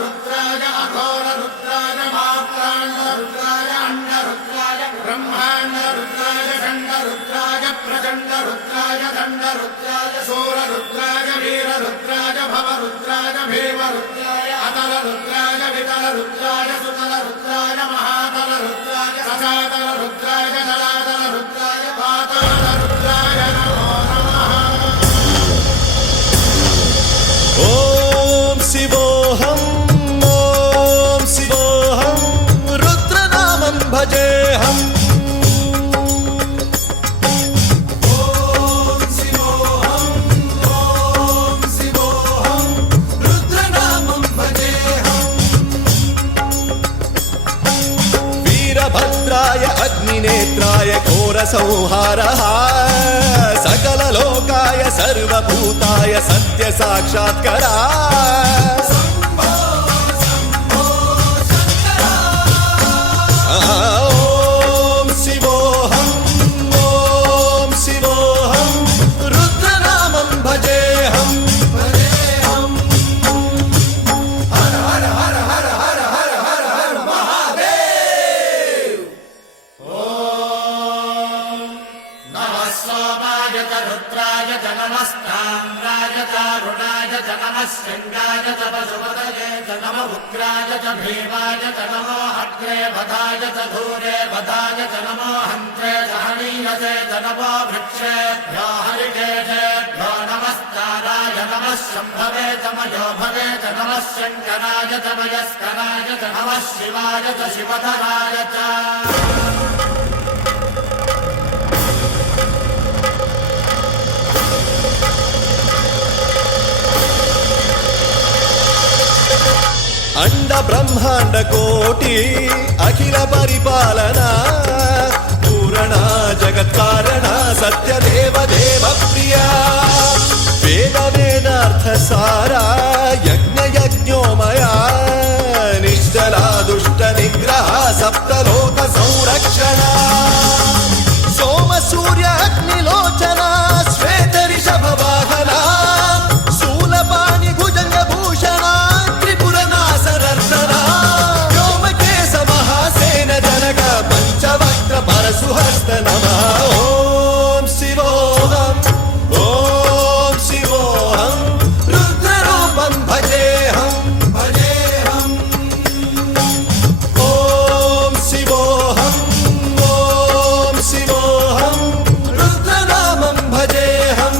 रुद्राय अघोर रुद्राय मात्राण्ड रुद्राय अंड रुद्राय ब्रह्मांड रुद्राय खंड रुद्राय प्रचंड रुद्राय दंड रुद्राय सूर रुद्राय वीर रुद्राय भव रुद्राय भीम रुद्राय अतल रुद्राय वितल रुद्राय सुतल रुद्राय महातल रुद्राय सजातल रुद्राय जलातल रुद्राय पाताल रुद्राय नमो नमः। ओम शिवोऽहं रुद्रनामं भजेऽहम्। वीरभद्राय अग्निनेत्राय घोरसंहारः सकललोकाय सर्वभूताय सत्यसाक्षात्करा। ॐ शिवोऽहं रुद्रनामं भजेऽहम्। हर हर हर हर हर हर हर हर महादेव। नमः सोमाय च रुद्राय च नमस्ताम्राय च अरुणाय च नमः शृङ्गाय च पशुपतये च नमः उग्राय च भीमाय च नमो अग्रे वधाय च धूरे वधाय च नमो हन्त्रे च हनीयसे च नमो वृक्षेभ्यो हरिकेशेभ्यो नमस्काराय नमः शम्भवे च मयोभवे च नमः शङ्कराय च मयस्कराय च नमः शिवाय च शिवधराय च। अंड ब्रह्मांड कोटि अखिल परिपालना पूरणा जगत्कारणा सत्यदेव देव प्रिया वेद वेदार्थ सारा यज्ञ यज्ञोमया निश्चला दुष्ट निग्रह सप्तलोक संरक्षणा सोम सूर्य अग्निलोचना श्वेत ऋषभ वाहना शूलपाणि भुजंग भूषणा व्योमकेश महासेन जनक पंचवक्त्र परशुहस्त नमः। ओम शिवोऽहं रुद्ररूपं भजेऽहम्। ओम शिवोऽहं रुद्रनामं भजेऽहम्।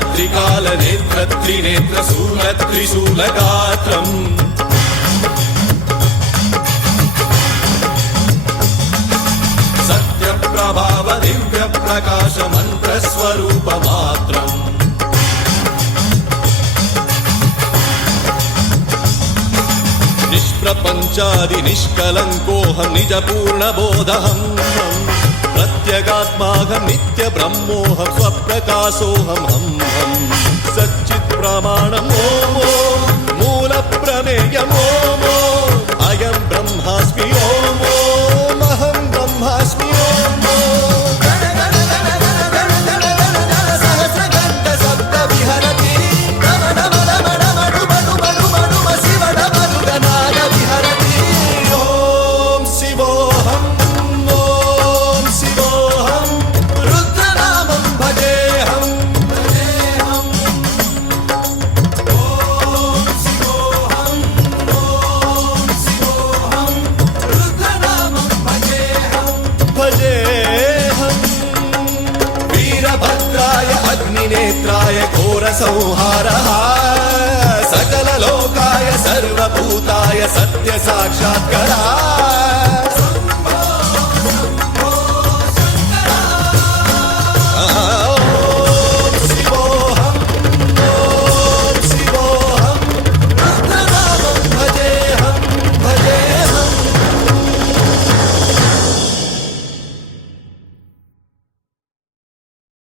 त्रिकाल नेत्र त्रिनेत्र शूल त्रिशूलगात्रम् सत्यप्रभाव दिव्य प्रकाश मंत्र स्वरूप मात्रम् निष्प्रपंचादि निष्कलंकोऽहं निज पूर्ण बोधहम् प्रत्यगात्माहं नित्य ब्रह्मोऽहं स्वप्रकाशोऽहं हम सच्चित् प्रमाणम् ओम मूल प्रमेयम् ओम अयं ब्रह्मास्मि ओम अहं ब्रह्मास्मि ओम सहस्रगण्ड शब्द विहरति नम नम नम नम डुम डुम डुम डुम शिव नम दुगनाद विहरति। ओम शिवोऽहं रुद्रनामं भजेऽहम्। ओम शिवोऽहं संहारः सकललोकाय सर्वभूताय सत्य साक्षात्कारः